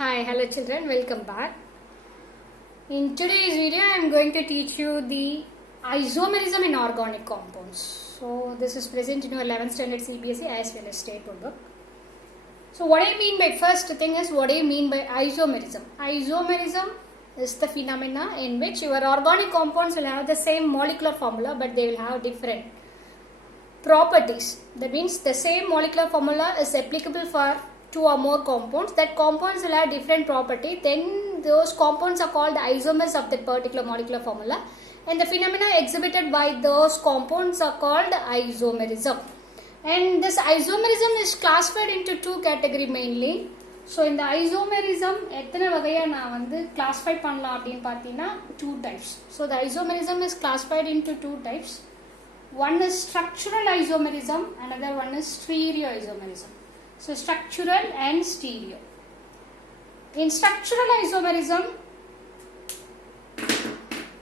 Hi, hello children, welcome back. In today's video, I am going to teach you the isomerism in organic compounds. So, this is present in your 11th standard CBSE as well as state book. So, what I mean by first thing is what I mean by isomerism. Isomerism is the phenomena in which your organic compounds will have the same molecular formula but they will have different properties. That means the same molecular formula is applicable for two or more compounds. That compounds will have different property. Then those compounds are called isomers of that particular molecular formula. And the phenomena exhibited by those compounds are called isomerism. And this isomerism is classified into two categories mainly. So in the isomerism, எத்தனை வகையா நான் வந்து classify பண்ணலாம் அப்படினு பார்த்தீங்கன்னா two types. So the isomerism is classified into two types. One is structural isomerism, another one is stereoisomerism. So structural and stereo. In structural isomerism,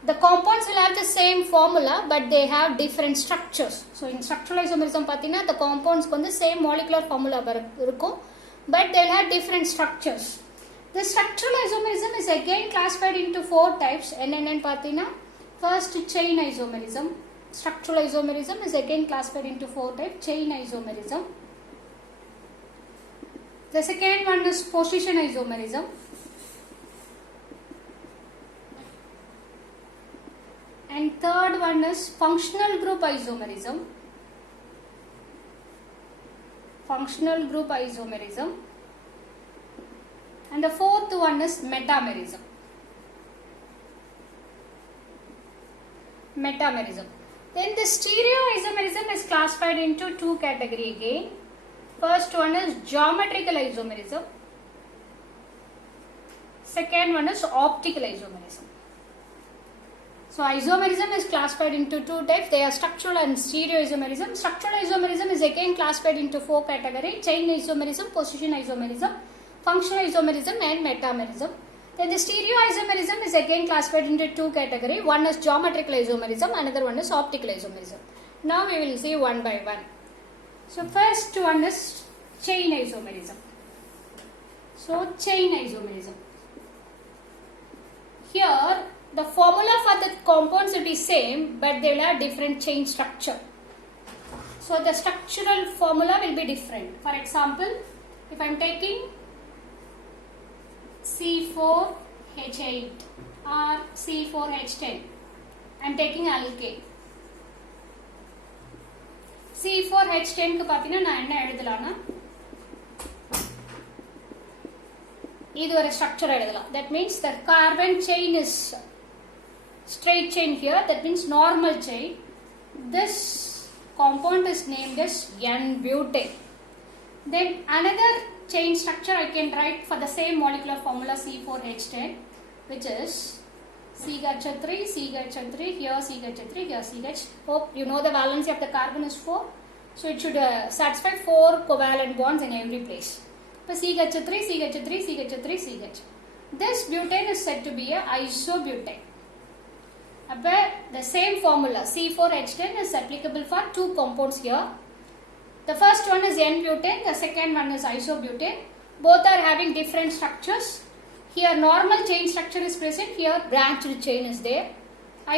the compounds will have the same formula but they have different structures. So in structural isomerism பார்த்தீங்கன்னா the compounds வந்து same molecular formula இருக்கும் but they will have different structures. The structural isomerism is again classified into four types. என்னென்னு பார்த்தீங்கன்னா first chain isomerism. Structural isomerism is again classified into four types. Chain isomerism. The second one is position isomerism. And third one is functional group isomerism. Functional group isomerism. And the fourth one is metamerism. Metamerism. Then the stereoisomerism is classified into two categories again. First one is geometrical isomerism. Second one is optical isomerism. So isomerism is classified into two types. They are structural and stereoisomerism. Structural isomerism is again classified into four categories: chain isomerism, position isomerism, functional isomerism and metamerism. Then the stereoisomerism is again classified into two categories. One is geometrical isomerism, another one is optical isomerism. Now we will see one by one. So first one is chain isomerism. So chain isomerism. Here the formula for the compounds will be same but they will have different chain structure. So the structural formula will be different. For example, if I am taking C4H8 or C4H10, I am taking alkane. C4H10 க்கு பாத்தீங்கன்னா நான் என்ன எழுதலாம்னா இது ஒரு ஸ்ட்ரக்சர் எழுதலாம். That means the carbon chain is straight chain here. That means normal chain. This compound is named as N-butane. Then another chain structure I can write for the same molecular formula C4H10, which is CH3, CH3, here CH3, here CH. Hope you know the valency of the carbon is 4. So it should satisfy 4 covalent bonds in every place. So CH3, CH3, CH3, CH. This butane is said to be a isobutane. The same formula C4H10 is applicable for two compounds here. The first one is N-butane, the second one is isobutane. Both are having different structures. Here normal chain structure is present, here branched chain is there.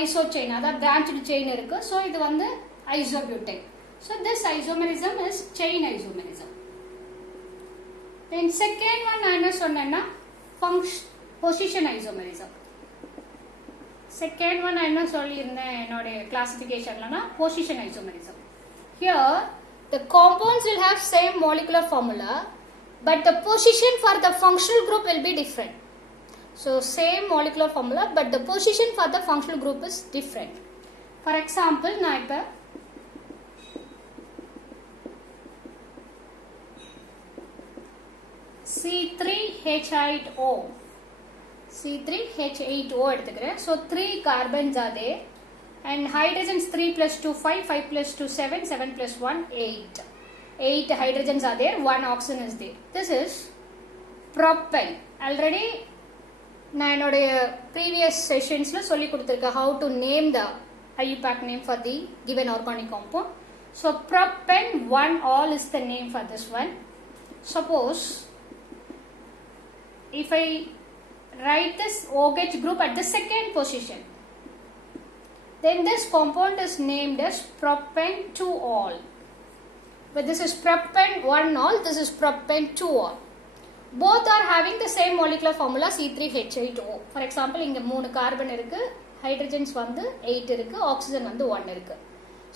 Iso chain, other branched chain irukku. So idu vandu isobutane. So this isomerism is chain isomerism. Then second one I enna sonnena position isomerism. Second one I enna sollirundhen enoda classification la na position isomerism. Here the compounds will have same molecular formula but the position for the functional group will be different. So same molecular formula but the position for the functional group is different. For example, na ipa C3H8O எடுத்துக்கிறேன். So 3 carbons are there and hydrogens 3 plus 2 5, 5 plus 2 7, 7 plus 1 8. 8 hydrogens are there, 1 oxygen is there. This is propane. Already நான் என்னோட previous sessionsல சொல்லி கொடுத்திருக்கேன் how to name the IUPAC name for the given organic compound. So propane 1 all is the name for this one. Suppose if I write this OH group at the second position, then this compound is named as propen-2-ol. But this is propen-1-ol, this is propen-2-ol. Both are having the same molecular formula C3H8O. For example, இங்க 3 carbon இருக்கு, hydrogens வந்து 8 இருக்கு, oxygen வந்து 1 இருக்கு.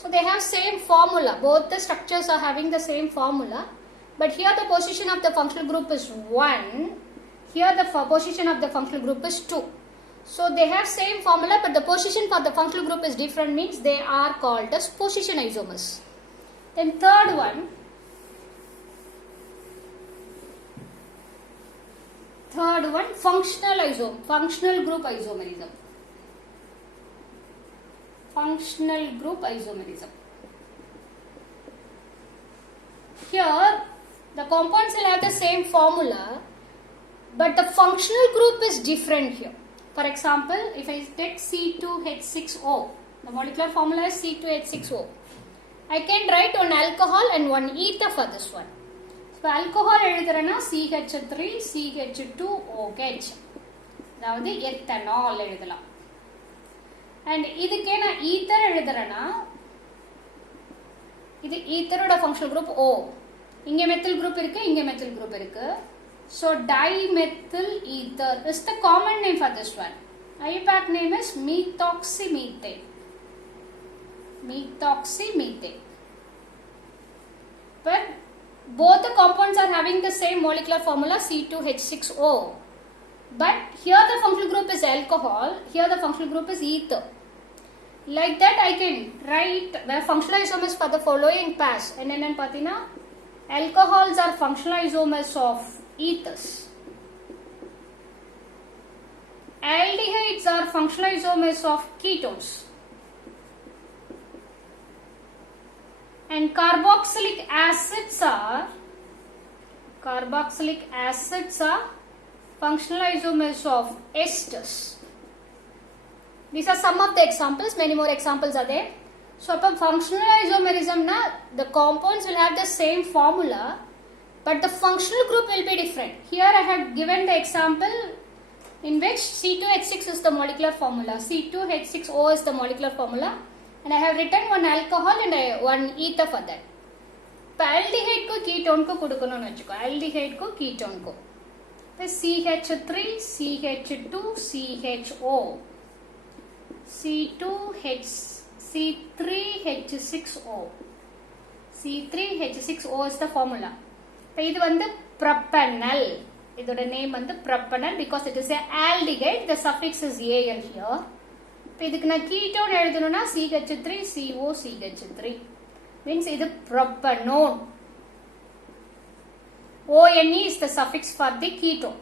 So they have same formula. Both the structures are having the same formula. But here the position of the functional group is 1. Here the position of the functional group is 2. So they have same formula, but the position for the functional group is different, means they are called as position isomers. Then third one, functional group isomerism. Functional group isomerism. Here the compounds will have the same formula, but the functional group is different here. For example, if I take C2H6O, the molecular formula is C2H6O. I can write one alcohol and one ether for this one. So alcohol எழுதுறேனா CH3 CH2OH, அதாவது ethanol எழுதலாம். And இதுக்கே நான் ether எழுதுறேனா இது etherோட functional group O. இங்க methyl group இருக்கு, இங்க methyl group இருக்கு. So dimethyl ether is the common name for this one. IUPAC name is methoxymethane. Methoxymethane. But both the compounds are having the same molecular formula C2H6O. But here the functional group is alcohol, here the functional group is ether. Like that I can write the functional isomers for the following pairs. And pathina, alcohols are functional isomers of ethers. Aldehydes are functional isomers of ketones. And carboxylic acids are functional isomers of esters. These are some of the examples, many more examples are there. So functional isomerism na, the compounds will have the same formula, but the functional group will be different. Here I have given the example in which C2H6 is the molecular formula, C2H6O is the molecular formula, and I have written one alcohol and one ether for that. இப்போ aldehyde को ketone को கொடுக்கணும்னு வெச்சுக்கோ, aldehyde को ketone को இப்போ CH3 CH2 CHO C3H6O C3H6O is the formula. இப்போ இது வந்து propanol, இதோட நேம் வந்து propanol because it is a aldehyde, the suffix is al here. இப்போ இதுக்கு நான் ketone எழுதணும்னா CH3CO CH3 means இது propanone. ONE is the suffix for the ketone.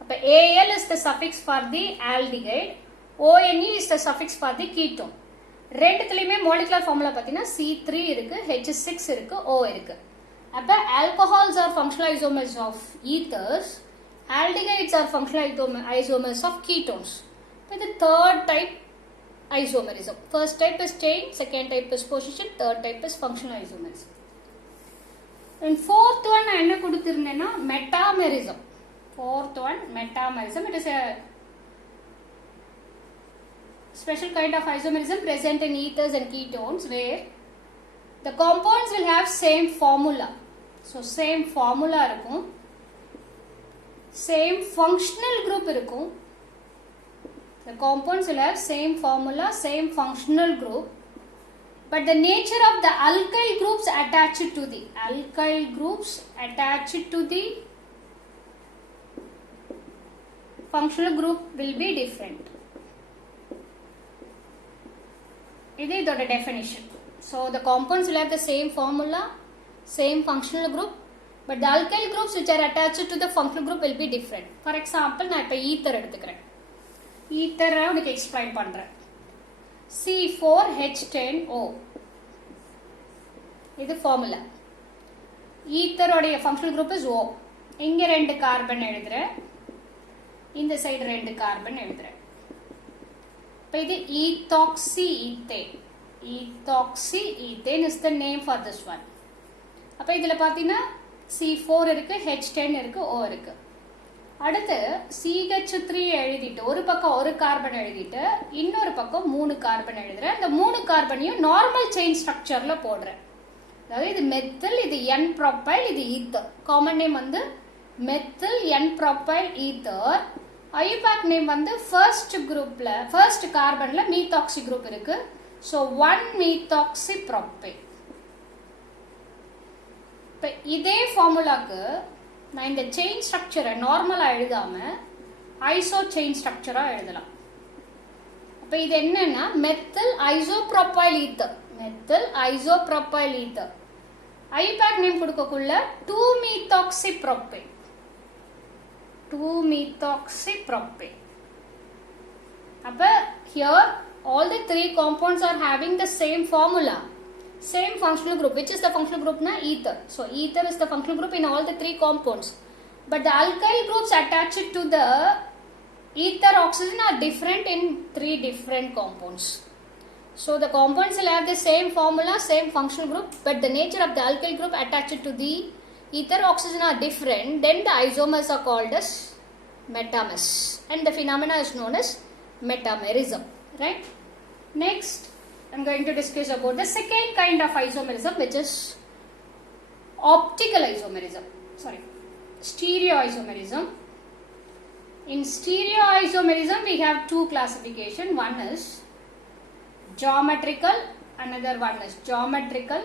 அப்ப AL is the suffix for the aldehyde, ONE is the suffix for the ketone. ரெண்டுத்துலயுமே molecular formula பாத்தீங்கன்னா C3 இருக்கு, H6 இருக்கு, O இருக்கு. அப்ப alcohols are functional isomers of ethers, aldehydes are functional isomers of ketones. The third type isomerism. First type is chain, second type is position, third type is functional isomerism. And fourth one I enna kuduthirundena metamerism. Fourth one metamerism. It is a special kind of isomerism present in ethers and ketones where the compounds will have same formula. So same formula irukum, same functional group irukum. The compounds will have same formula, same functional group, but the nature of the alkyl groups attached to the functional group will be different. This is the definition. So the compounds will have the same formula, same functional group, but the alkyl groups which are attached to the functional group will be different. For example, நான் இப்ப ether எடுத்துக்கிறேன். ether உனக்கு explain பண்றேன். C4H10O இது formula. ether உடைய functional group is O. இங்க ரெண்டு கார்பன் எழுதுறேன், இந்த சைடு ரெண்டு கார்பன் எழுதுறேன். இப்போ இது ethoxyethane. Ethoxyethane is the name for this one. அப்ப இதுல பாத்தீங்கன்னா C4 இருக்கு, H10 இருக்கு, O இருக்கு. அடுத்து CH3 எழுதிட்டு ஒரு பக்கம் ஒரு கார்பன் எழுதிட்டு இன்னொரு பக்கம் 3 கார்பன் எழுதுறேன். இந்த 3 கார்பனையும் நார்மல் செயின் ஸ்ட்ரக்சர்ல போடுறேன். அதாவது இது மெத்தில், இது என் ப்ரோப்பைல், இது ஈத்தர். காமன் நேம் வந்து மெத்தில் என் ப்ரோப்பைல் ஈத்தர். IUPAC நேம் வந்து ஃபர்ஸ்ட் குரூப்ல ஃபர்ஸ்ட் கார்பன்ல மீத்தாக்சி குரூப் இருக்கு. ஸோ 1 மீத்தாக்சி ப்ரோப்பைல். இப்போ இதே ஃபார்முலாக்கு நான் இந்த செயின் ஸ்ட்ரக்சரை நார்மலா எழுதாம ஐசோ செயின் ஸ்ட்ரக்சரா எழுதலாம். அப்ப இது என்னன்னா methyl isopropyl ether. Methyl isopropyl ether. IUPAC name கொடுக்கக்குள்ள 2 மீத்தாக்சி ப்ரோப்பேன். 2 methoxy propane. அப்ப here all the 3 compounds are having the same formula, same functional group. Which is the functional group na? Ether. So ether is the functional group in all the 3 compounds. But the alkyl groups attached to the ether oxygen are different in 3 different compounds. So the compounds will have the same formula, same functional group, but the nature of the alkyl group attached to the ether oxygen are different. Then the isomers are called as metamers, and the phenomena is known as metamerism. Right? Next, I'm going to discuss about the second kind of isomerism, which is optical isomerism. Sorry, stereoisomerism. In stereoisomerism, we have 2 classification. One is geometrical, another one is geometrical,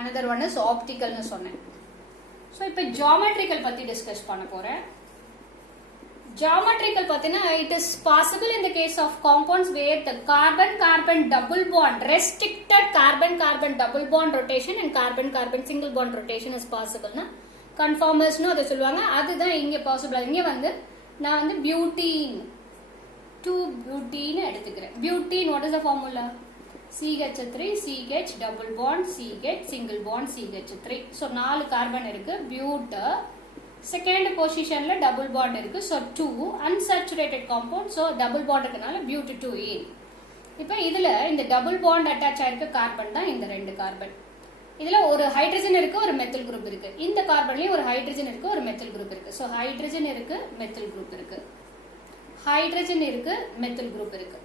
another one is optical nu சொன்னேன். So இப்போ geometrical பத்தி discuss பண்ண போறேன். Geometrical pathina, it is possible in the case of compounds where the carbon-carbon double bond, restricted carbon-carbon double bond rotation and carbon-carbon single bond rotation is possible. Na? Conformers no adha solluvaanga, adha inge possible. Inge vandu na vandu butene, 2-butene eduthukiren. Butene, what is the formula? CH3 CH double bond CH single bond CH3. So 4 carbon irukku, bute second position la double bond irukku. So 2 unsaturated compound, so double bond irukanaala bute 2ene. இப்போ இதுல இந்த double bond attach ஆயிருக்க கார்பன் தான் இந்த 2 கார்பன். இதுல ஒரு ஹைட்ரஜன் இருக்கு, ஒரு மெத்தில் குரூப் இருக்கு. இந்த கார்பன்லயும் ஒரு ஹைட்ரஜன் இருக்கு, ஒரு மெத்தில் குரூப் இருக்கு. சோ ஹைட்ரஜன் இருக்கு, மெத்தில் குரூப் இருக்கு. ஹைட்ரஜன் இருக்கு, மெத்தில் குரூப் இருக்கு.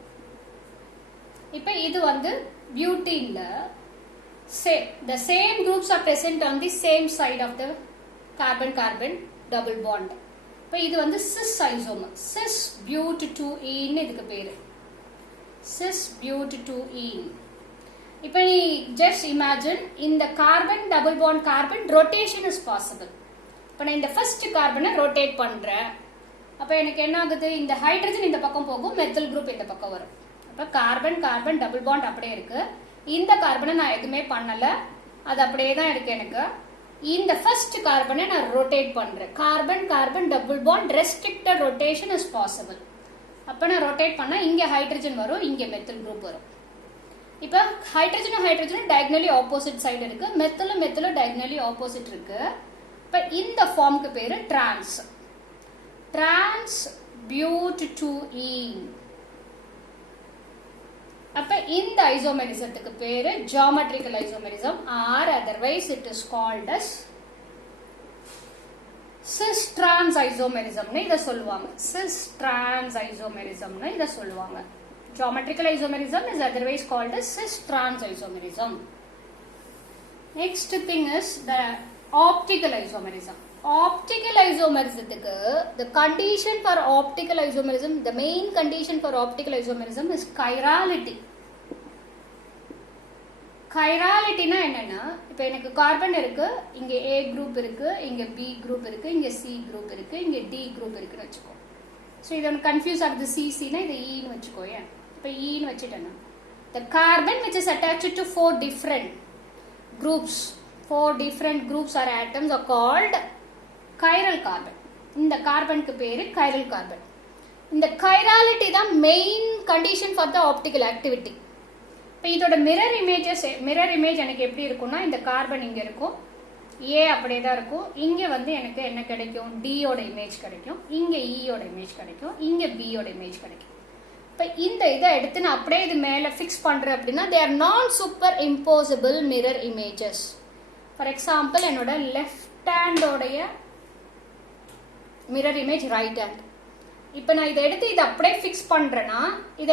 இப்போ இது வந்து பியூட்டீன்ல the same groups are present on the same side of the carbon-carbon double bond. இப்போ இது வந்து cis isomer, cis bute 2ene இதுக்கு பேரு. cis bute 2ene. இப்போ நீ just imagine இந்த carbon double bond carbon rotation is possible. இப்போ நான் இந்த first carbon rotate பண்றேன். அப்ப எனக்கு என்ன ஆகுது, இந்த ஹைட்ரஜன் இந்த பக்கம் போகும், மெத்தில் குரூப் இந்த பக்கம் வரும். அப்ப கார்பன் கார்பன் டபுள் பாண்ட் அப்படியே இருக்கு. இந்த கார்பனை நான் எதுவுமே பண்ணல, அது அப்படியே தான் இருக்கு. எனக்கு இந்த ஃபர்ஸ்ட் கார்பனை நான் ரொட்டேட் பண்றேன். Carbon carbon double bond restricted rotation is possible. அப்ப நான் ரொட்டேட் பண்ணா இங்க ஹைட்ரஜன் வரும், இங்க மெத்தில் குரூப் வரும். இப்ப ஹைட்ரஜனும் ஹைட்ரஜனும் டயகனலி ஆப்போசிட் சைடு இருக்கு, மெத்திலும் மெத்திலும் டயகனலி ஆப்போசிட் இருக்கு. இப்ப இந்த ஃபார்முக்கு பேரு டிரான்ஸ். டிரான்ஸ் பியூட் 2ene. அப்ப இந்த ஐசோமெரிசத்துக்கு பேரு geometrical isomerism, or otherwise it is called as cis trans ஐசோமெரிசம்னு இத சொல்லுவாங்க. சிஸ் டிரான்ஸ் ஐசோமெரிசம்னு இத சொல்லுவாங்க. Geometrical isomerism is otherwise called as cis trans isomerism. Next thing is the optical isomerism. Optical isomerism, the condition for optical isomerism, the main condition for optical isomerism is chirality. Chirality na enna, இப்போ எனக்கு கார்பன் இருக்கு, இங்க A group இருக்கு, இங்க B group இருக்கு, இங்க C group இருக்கு, இங்க D group இருக்குன்னு வெச்சுக்கோ. So இத கன்ஃபியூஸ் ஆகுது, CC னா இத E ன்னு வெச்சுக்கோ. ஏன் இப்போ E ன்னு வெச்சிட்டேனா, the carbon which is attached to 4 different groups or atoms are called chiral carbon. இந்த கார்பனுக்கு பேரு chiral carbon. இந்த chirality தான் main condition for the optical activity. இப்போ இதோட மிரர் இமேஜ் எனக்கு எப்படி இருக்கும்னா, இந்த கார்பன் இங்க இருக்கும், A அப்படியே தான் இருக்கும். இங்க வந்து எனக்கு என்ன கிடைக்கும், D ஓட இமேஜ் கிடைக்கும், இங்க E ஓட இமேஜ் கிடைக்கும், இங்க B ஓட இமேஜ் கிடைக்கும். இப்போ இந்த இதை எடுத்து நான் அப்படியே இது மேல ஃபிக்ஸ் பண்றேன் அப்படின்னா, they are non superimposable mirror images. For example என்னோட லெஃப்ட் ஹேண்டோடைய மிரர் இமேஜ் ரைட் ஹேண்ட். இப்போ நான் இதை எடுத்து இதை அப்படியே ஃபிக்ஸ் பண்ணுறேன்னா இது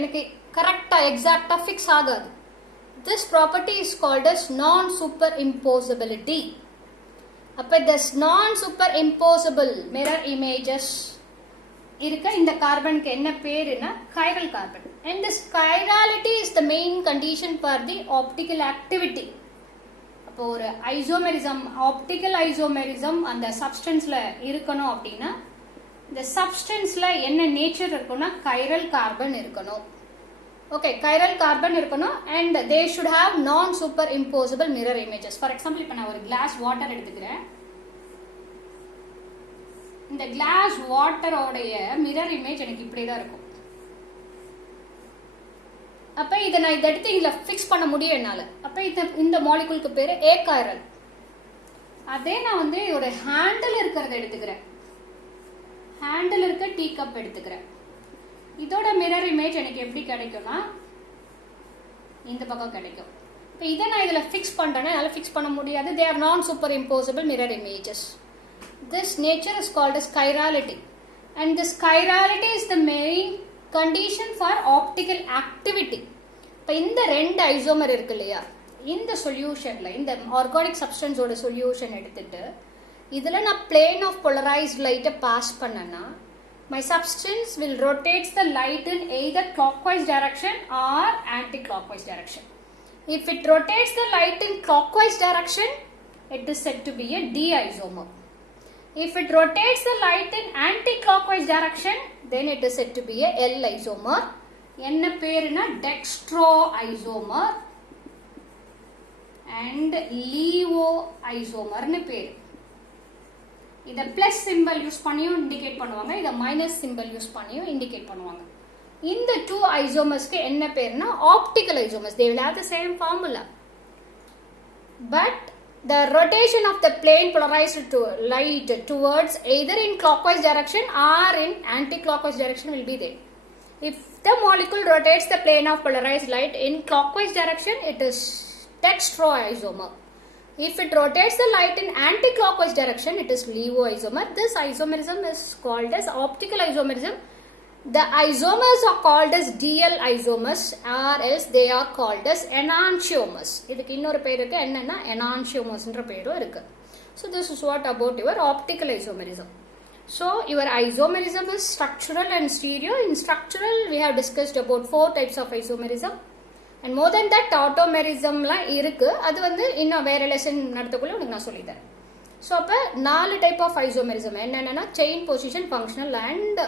எனக்கு கரெக்டாக எக்ஸாக்டாக ஃபிக்ஸ் ஆகாது. This property is called as non-superimposability. அப்போ this non-superimposable mirror images இருக்க இந்த கார்பனுக்கு என்ன பேருன்னா chiral carbon. And this chirality is the main condition for the optical activity. அப்போ ஒரு ஐசோமெரிசம், ஆப்டிக்கல் ஐசோமெரிசம் அந்த சப்ஸ்டன்ஸ்ல இருக்கணும் அப்படின்னா இந்த சப்ஸ்டன்ஸ்ல என்ன நேச்சர் இருக்குன்னா chiral carbon இருக்கணும். ஓகே, chiral carbon இருக்கணும் and they should have non-superimposable mirror images. For example, இப்போ நான் ஒரு கிளாஸ் வாட்டர் எடுத்துக்கிறேன். இந்த கிளாஸ் வாட்டரோடைய மிரர் இமேஜ் எனக்கு இப்படி தான் இருக்கும். அப்ப இதை நான் இதை எடுத்து இதில் ஃபிக்ஸ் பண்ண முடியும் என்னால். அப்போ இந்த மாலிகுலுக்கு பேர் ஏகைரல். அதே நான் வந்து இதோட ஹேண்டில் இருக்கிறத எடுத்துக்கிறேன். ஹேண்டில் இருக்க டீ கப் எடுத்துக்கிறேன். இதோட மிரர் இமேஜ் எனக்கு எப்படி கிடைக்கும்னா இந்த பக்கம் கிடைக்கும். இப்போ இதை நான் இதில் ஃபிக்ஸ் பண்ணுறேன்னா என்னால் ஃபிக்ஸ் பண்ண முடியாது. They are non superimposable mirror images. This nature is called as chirality, and this chirality is the main condition for optical activity. இப்போ இந்த ரெண்டு ஐசோமர் இருக்கு இல்லையா, இந்த சொல்யூஷன்ல இந்த ஆர்கானிக் சப்ஸ்டன்ஸோட சொல்யூஷன் எடுத்துட்டு இதில் நான் plane of polarized light pass பண்ணனா my substance will rotate the light in either clockwise direction or anti-clockwise direction. If it rotates the light in clockwise direction, it is said to be a D isomer. If it rotates the light in anti-clockwise direction, then it is said to be a L isomer. என்ன பேருனா dextro isomer and leo isomer னு பேரு. இத plus symbol use பண்ணியும் indicate பண்ணுவாங்க, இத minus symbol use பண்ணியும் indicate பண்ணுவாங்க. இந்த டூ ஐசோமர்ஸ்க்கு என்ன பேருனா optical isomers. they will have the same formula, but the rotation of the plane polarized light towards either in clockwise direction or in anti-clockwise direction will be there. If the molecule rotates the plane of polarized light in clockwise direction, it is dextro isomer. If it rotates the light in anti-clockwise direction, it is leo isomer. This isomerism is called as optical isomerism. The isomers are called as DL isomers, or else they are called as enantiomers. இதுக்கு இன்னொரு பேர் இருக்கு, என்னன்னா enantiomers-ன்ற பேரும் இருக்கு. So this is what about your optical isomerism. So your isomerism is structural and stereo. In structural, we have discussed about 4 types of isomerism. And more than that, automerismலாம் இருக்கு. அது வந்து இன்னும் வேற லெசன் நடத்தக்குள்ள உங்களுக்கு நான் சொல்லித்தரேன். ஸோ அப்போ 4 டைப் ஆஃப் ஐசோமெரிசம் என்னென்னா chain, position, functional and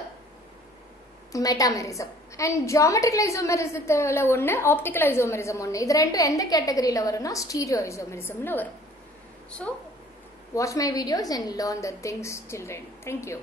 metamerism. And geometrical ஐசோமெரிசத்தில் ஒன்று, ஆப்டிக்கல் ஐசோமெரிசம் ஒன்று. இது ரெண்டும் எந்த கேட்டகரியில் வரும்னா ஸ்டீரியோ ஐசோமெரிசமில் வரும். So watch my videos and learn the things, children. Thank you.